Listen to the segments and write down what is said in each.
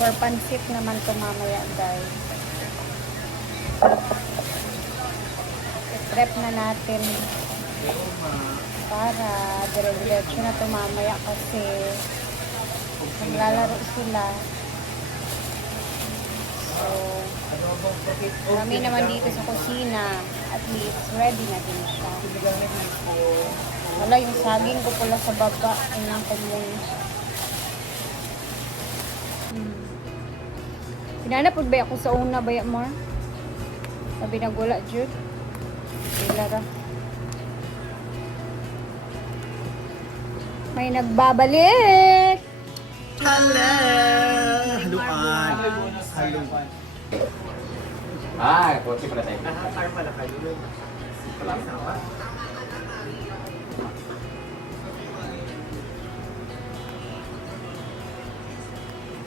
For pansit naman ito mamaya, guys. I-prep na natin para dire-diretso na ito mamaya kasi maglalaro sila. So, kami naman dito sa kusina. At least, ready na din siya. Wala, yung saging ko pala sa baba. Tingnan ko muna. Pinanapod ba ako sa una ba mo? Sabi na gula, Jude. Ilara. May nagbabalik! Hello! Haluan! Haluan. Ah, kotse pala tayo. Nakakar pala kayo. Wala sawa.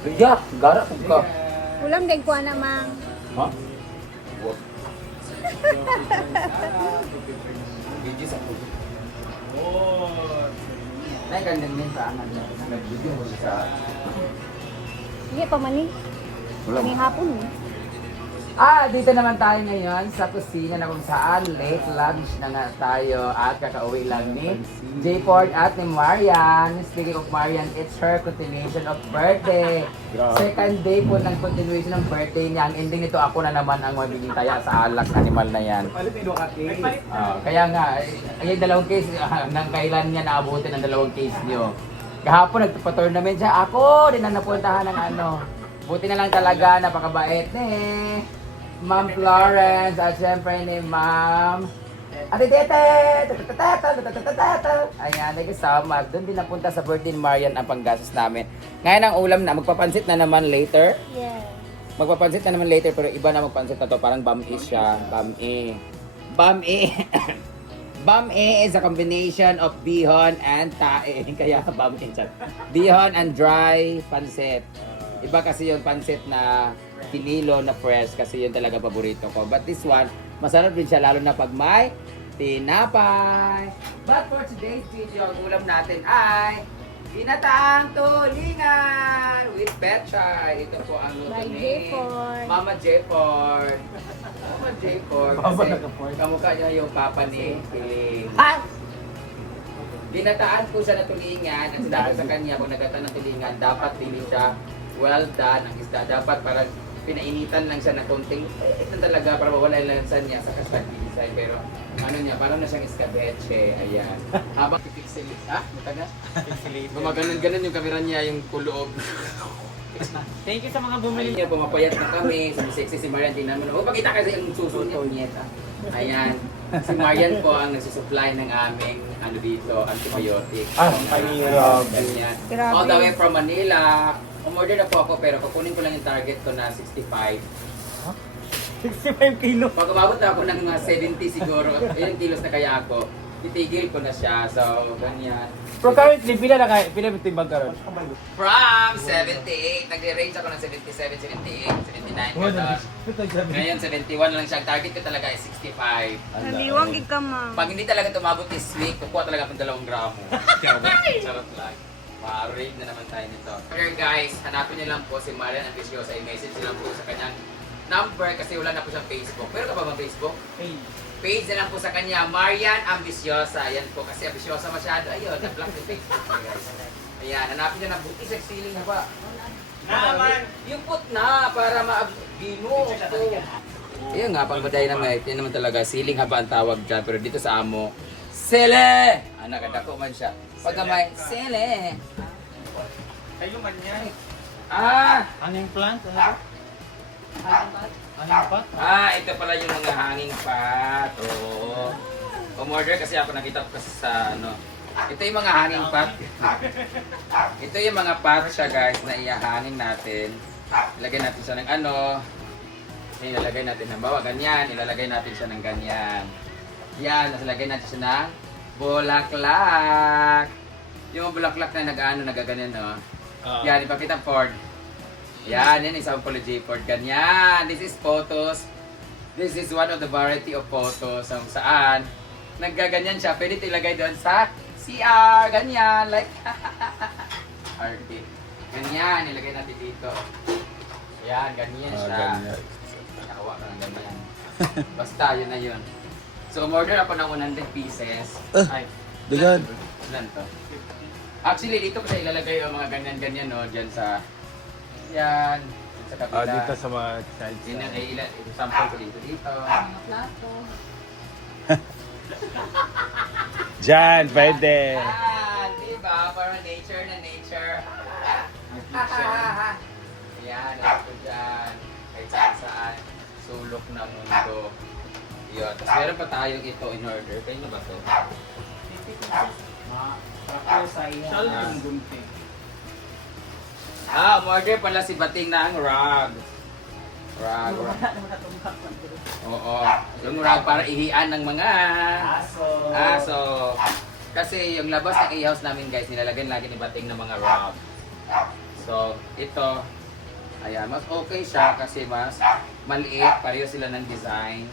Iya, gara po ka. Ulam din ko na, mang. Ha? Biji sa puso. Oh! Nay kan din sa anak niya. Nag-video mo sa... Hindi pa man eh. Ulam. May hapon eh. Dito naman tayo ngayon sa kusina na kung saan late lunch na nga tayo at kakauwi lang ni J. Ford at ni Marian. Speaking of Marian, it's her continuation of birthday. Second day po ng continuation ng birthday niya. Ang ending nito, ako na naman ang magiging taya sa alak animal na yan. Kaya nga, yung dalawang case, nang kailan niya naabutin ang dalawang case niyo. Kahapon nagpa-tournament siya, ako din ang napuntahan ng ano. Buti na lang talaga, napakabait ni Ma'am Florence at syempre ni Ma'am Ate Tete! Ayan, thank you so much. Doon din napunta sa birthday ni Marian ang panggastos namin. Ngayon ang ulam na, magpapansit na naman later. Yeah. Magpapansit na naman later pero iba na magpansit na to. Parang bam-e siya. Bam-e. Bam-e. Bam-e is a combination of bihon and tae. Kaya bam-e siya. Bihon and dry pansit. Iba kasi yung pansit na pinilo na fresh kasi yun talaga paborito ko. But this one, masarap din siya lalo na pag may tinapay. But for today's video, ang ulam natin ay ginataang tulingan with petchay. Ito po ang luto By ni J-Ford. Mama J-Ford. Mama J-Ford. Kasi kamukha niya yung papa ni Piling. Ginataan po siya na tulingan at sinabi sa kanya kung nagata ng tulingan, dapat din siya well done ang isda. Dapat parang pinainitan lang siya na konting ito talaga para mawala yung lansan niya sa kasagisa design, pero ano niya, parang na siyang escabeche. Ayan. Habang pipixelate. Mataga? Gumaganon-ganon yung kamera niya, yung kuloob. Thank you sa mga bumili. Ayun, pumapayat na kami. Sexy si Marian, din naman. Pakita kasi ang susunod niya. Ayan. Si Marian po ang nagsusupply ng aming ano dito, antibiotic. panirap. Ganyan. Grabe. All the way from Manila. Umorder na po ako pero kukunin ko lang yung target ko na 65. 65 kilo. Pag umabot na ako ng mga 70 siguro, ilang kilos na kaya ako, titigil ko na siya. So, ganyan. Pero currently, pila timbang karon? From 78, nagre-range ako ng 77, 78, 79. Ngayon, 71 lang siya. Ang target ko talaga ay 65. Naliwang ka, ma'am. Pag hindi talaga tumabot this week, kukuha talaga akong 2 gramo. Charot lang. Ma-rate na naman tayo nito. Okay guys, hanapin niyo lang po si Marian Ambiciosa. I-message niyo lang po sa kanyang number kasi wala na po siyang Facebook. Meron ka ba bang Facebook? Page na lang po sa kanya, Marian Ambiciosa. Yan po, kasi ambiciosa masyado. Ayun, nag-block yung Facebook. Ayan, hanapin niyo na buti sa ceiling na ba? Naman! Yung put na, para ma-gino. Ayun nga, pang baday naman, yan naman talaga, ceiling haba ang tawag dyan. Pero dito sa amo, sele! Anak, kadako man siya. Pag may, sele! Kayo man yan. Ano yung plant? Ito pala yung mga hanging pot. Oo. Umorder kasi ako, nakita ko kasi sa ano. Ito yung mga hanging pot. Ito yung mga pot siya guys na ihahangin natin. Ilagay natin siya ng ano. Ilalagay natin ng bawa, ganyan. Ilalagay natin siya ng ganyan. Yan, nasalagay natin siya ng bulaklak. Yung bulaklak na nag-ano, nagaganyan, no? Yan, ipakita Ford. Yan, yan isang apology Ford. Ganyan. This is photos. This is one of the variety of photos kung saan naggaganyan siya. Pwede ito ilagay doon sa CR. Ganyan. Like, RT. Ganyan. Ilagay natin dito. Yan, ganyan siya. Nakawa ka ng ganyan. Basta, yun na yun. So, umorder ako ng 100 pieces. Ay, Dagan. ilan to? Actually, dito ko siya ilalagay yung mga ganyan-ganyan, no? Diyan sa... Yan. Dito sa kabila. Dito sa mga sides. Yun ay ilan. Sample ko dito. Dito. Diyan, pwede. Yan. Diba? Parang nature na nature. Yan. Ito ko dyan. Kahit saan-saan. Sulok ng mundo. Yun. Tapos meron pa tayong ito in order. Kayo na ba ito? Umorder pala si Bating ng rug. Rug. Oo. Yung rug para ihian ng mga aso. Kasi yung labas ng i-house namin guys, nilalagyan lagi ni Bating ng mga rug. So, ito, ayan, mas okay siya kasi mas maliit, pareho sila ng design.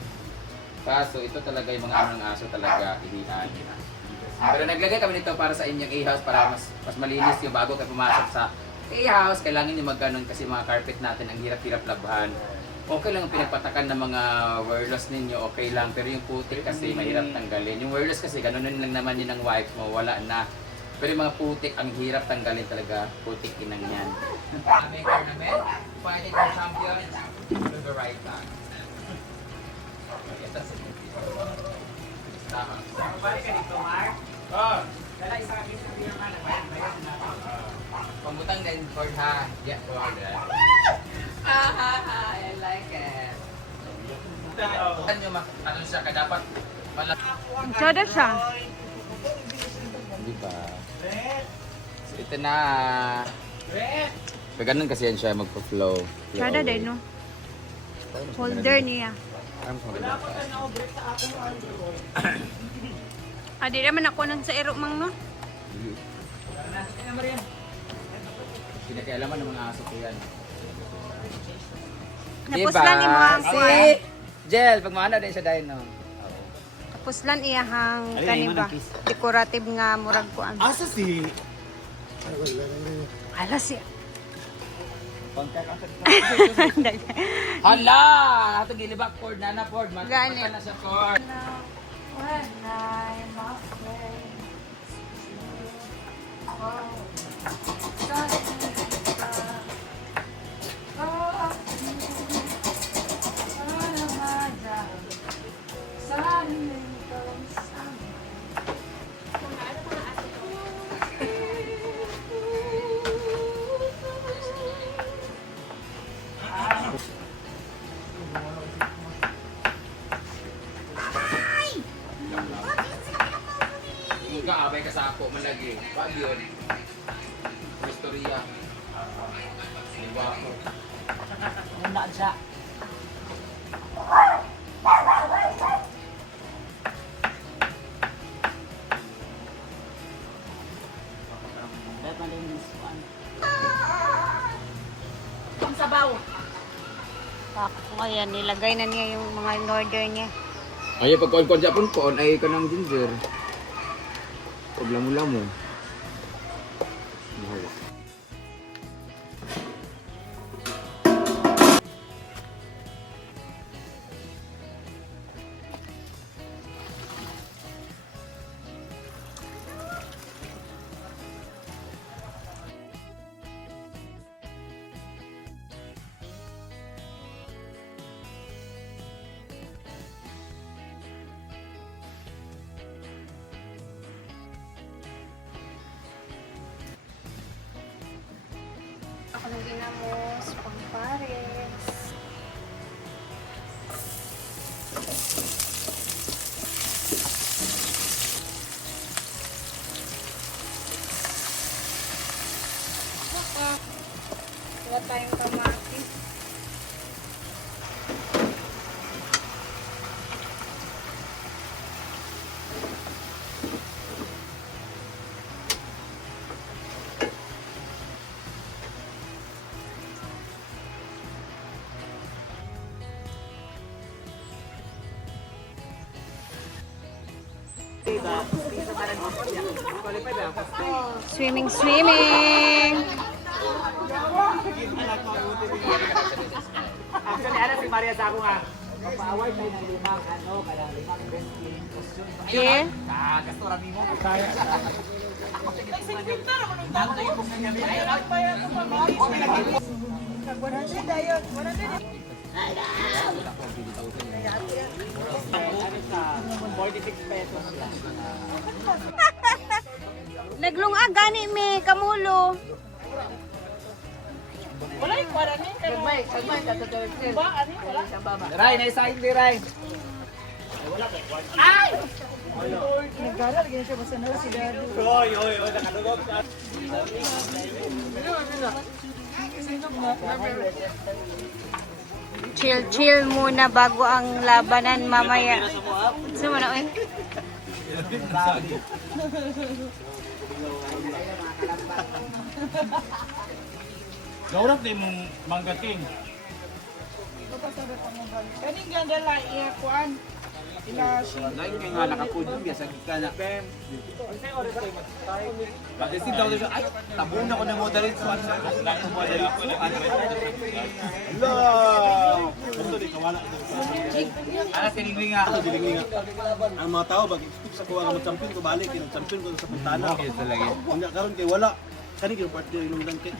Kaso, ito talaga yung mga ano ng aso talaga, ihian. Pero naglagay kami nito para sa inyong a-house para mas malinis yung bago kayo pumasok sa a-house. Kailangan nyo magganon kasi mga carpet natin ang hirap-hirap labhan. Okay lang ang pinagpatakan ng mga wireless ninyo, okay lang. Pero yung putik kasi mahirap tanggalin. Yung wireless kasi ganoon lang naman yun ang wipe mo, wala na. Pero yung mga putik, ang hirap tanggalin talaga. Putik inang yan. Aming ornament, fighting for champions, to the right back. Ito sa tama. Balik ka dito, Mark. Dala isa ka dito yung ano, bayan na. Pambutang din Ford ha. Yeah, Ford. I like it. Ano ano siya ka dapat pala. Sada siya. Di ba? So ito na. Pag ganun kasi yan siya magpo-flow. Sada din, no? Holder niya. Di naman ako nang sa ero mang, no? Pinakialaman ng mga aso ko yan. Napuslan ni mo ang Si Jel, pag maana din siya dahil no. Puslan iyahang kaniba. Decorative nga murag kuan. Asa si... Ala siya. Hala! Ato gilibak Ford na Ford. Gani. Magpapal na siya Ford. Sana abay ka sa ako, malagi. Wag yun. Istorya. Diba ako? Muna siya. Dapat man din miskuan. Ang sabaw. Tako, ayan, nilagay na niya yung mga in-order niya. Ay, pag kuwan siya pun ay ka ng ginger. Pag lamo-lamo. Mahawa. Ako ng ginamos, pangpares. Wala tayong kamatis. Swimming, swimming! Actually, ano si Maria sa ako nga. Papaaway tayo ng limang kaya limang wrestling costume. Yeah. Kastoran mo. Naglunga gani mi kamulo. Ray, naisahin di Ray. Chill, chill muna bago ang labanan mamaya. Sumana eh. Gaurap din mong Mangga King. Kaning ganda lang iya kuan. Ila si Lain kayo nga nakapudong biya sa gika na. Bakit si daw siya, ay, tabunan ko na mo dali sa lain mo dali ko. Hello! Gusto di kawala. Ala sinigling nga. Ang mga tao bag sa kuha nga mag-champion ko balik yung champion ko sa pantana. Okay, talaga. Unya karon kay wala. Kani yung party yung lumdan kay.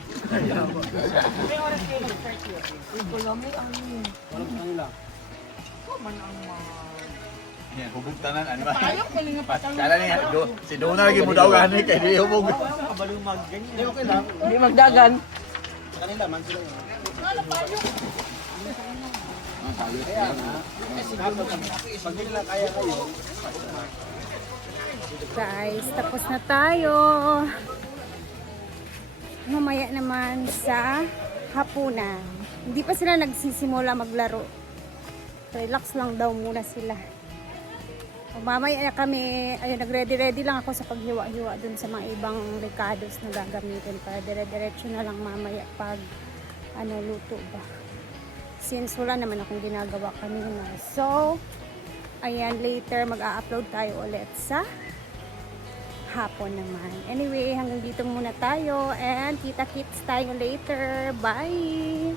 Wala pa kanila. Yan, hubog tanan, ano ba? Kala niya, si Dona lagi mo daw gani kay di hubog. Hindi okay lang. Hindi magdagan. Sa kanila man sila. Pag di nila kaya kayo, Guys, tapos na tayo. Mamaya naman sa hapunan. Hindi pa sila nagsisimula maglaro. Relax lang daw muna sila. Mamaya kami, ayun, nagready-ready lang ako sa paghiwa-hiwa dun sa mga ibang ricados na gagamitin para dire-diretso na lang mamaya pag luto ba. Since wala naman akong ginagawa kanina. So, ayan, later mag-a-upload tayo ulit sa hapon naman. Anyway, hanggang dito muna tayo and kita-kits tayo later. Bye!